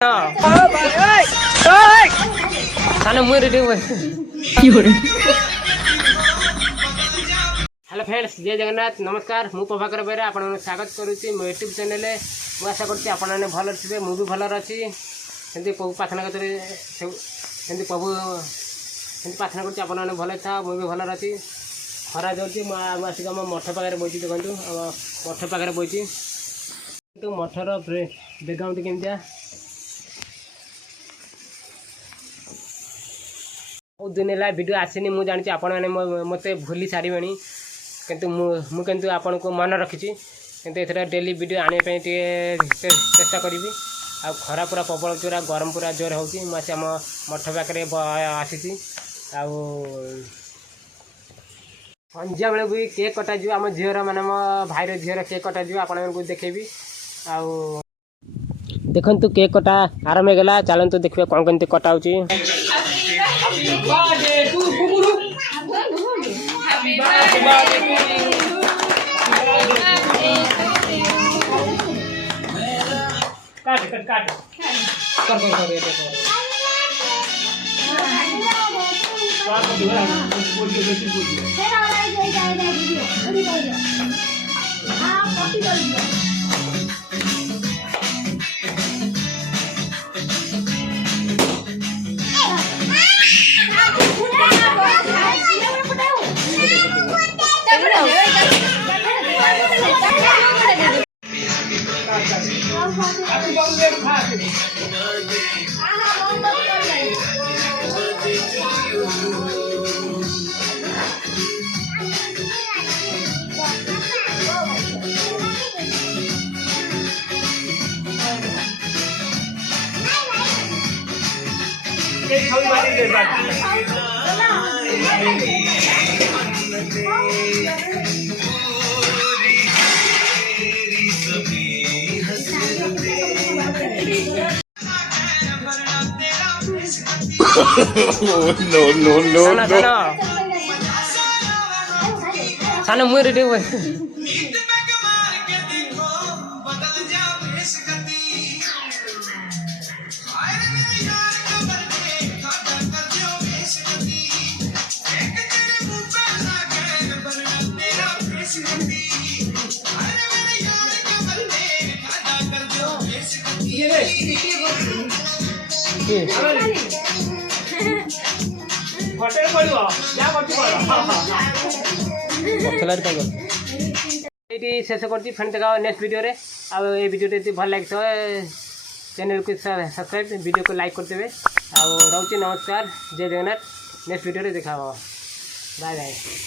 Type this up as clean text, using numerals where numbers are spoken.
Hello friends, जय जगन्नाथ। नमस्कार, मु प्रभाकर बेरा आपण स्वागत करुच्ची मो यूट्यूब चैनल। मुझे आशा करुच्ची आपण मैंने भल थे, मुझे भल अच्छी सेमती प्रभु प्रार्थना करते प्रभु सेमती प्रार्थना करुच्ची आपण मैंने भल था, मुझे भल अच्छी। खरा जाऊँगी आसिक आम मठ पाखे बची। देखो मठ पाखे बची तो मठर बैकग्राउंड केमतिया बहुत दिन है वीडियो आसनी। मुझे जानी आपण मैंने मत भूली सारे किंतु मुझे आपन को मन रखी किंतु एथर डेली वीडियो आने चेष्टा करी। आ खरा पूरा प्रबल जोरा गरम पूरा जोर हो मुझे आम मठ पाखे आसी। संध्या बेले भी केक कटा आम झीर मान भाईर झीर केक कटा आपण देखेबी। देखु केक कटा आरंभ होगा। चलते देखिए कौन कमी कटा हो। No. Sana muir dia. शेष कर देखा नेक्स्ट वीडियो रे। वीडियो भल लगे चैनल को सब्सक्राइब, वीडियो को लाइक करते। रोचे नमस्कार, जय जगन्नाथ। नेक्स्ट वीडियो रे देखा। Bye bye.